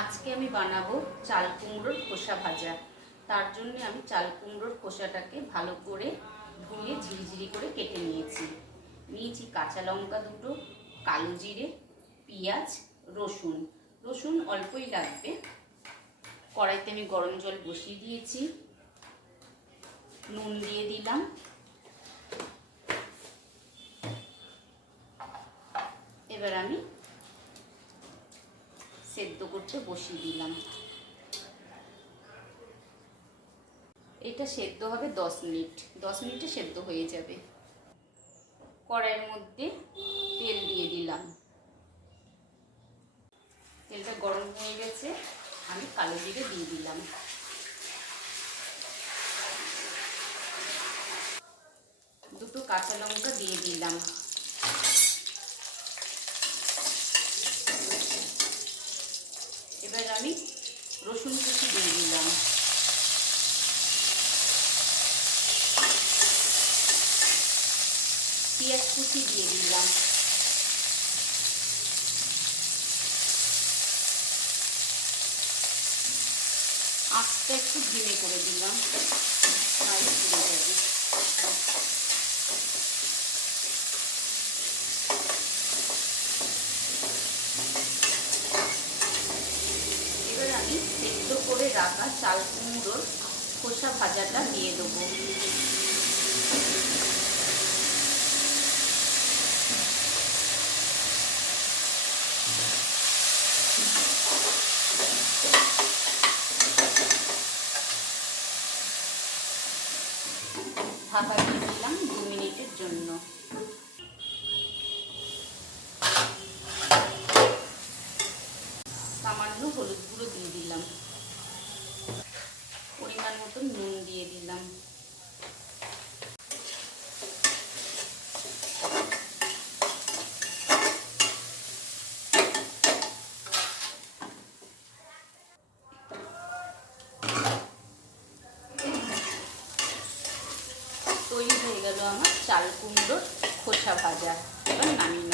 আজকে আমি বানাবো চাল কুমড়োর খোসা ভাজা। তার জন্য আমি চাল কুমড়োর খোসাটাকে ভালো করে ধুয়ে ঝিরিঝিরি করে কেটে নিয়েছি কাঁচা লঙ্কা দুটো, কালো জিরে, পেঁয়াজ, রসুন অল্পই লাগবে। কড়াইতে আমি গরম জল বসিয়ে দিয়েছি, নুন দিয়ে দিলাম, এবার আমি সেদ্ধ করতে বসিয়ে দিলাম। এটা সেদ্ধ হবে 10 মিনিট। 10 মিনিটে সেদ্ধ হয়ে যাবে। কড়াইয়ের মধ্যে তেল দিয়ে দিলাম, তেলটা গরম হয়ে গেছে, আমি কালো জিরে দিয়ে দিলাম। দুটো কাঁচা লঙ্কা দিয়ে দিলাম। এবার আমি রসুন কুচি দিয়ে দিলাম। পেঁয়াজ কুচি দিয়ে দিলাম। আঁচটা একটু ধিমে করে দিলাম, নাহলে পুড়ে যাবে। এবার আমি সেদ্ধ করে রাখা চাল কুমড়োর খোসা ভাজাটা দিয়ে দেবো। ঢাকা দিয়ে দিলাম 2 মিনিটের জন্য। সামান্য হলুদ গুঁড়ো দিয়ে দিলাম, পরিমাণ মতন নুন দিয়ে দিলাম। তৈরি হয়ে গেল আমার চাল কুমড়োর খোসা ভাজা। এবার নামিয়ে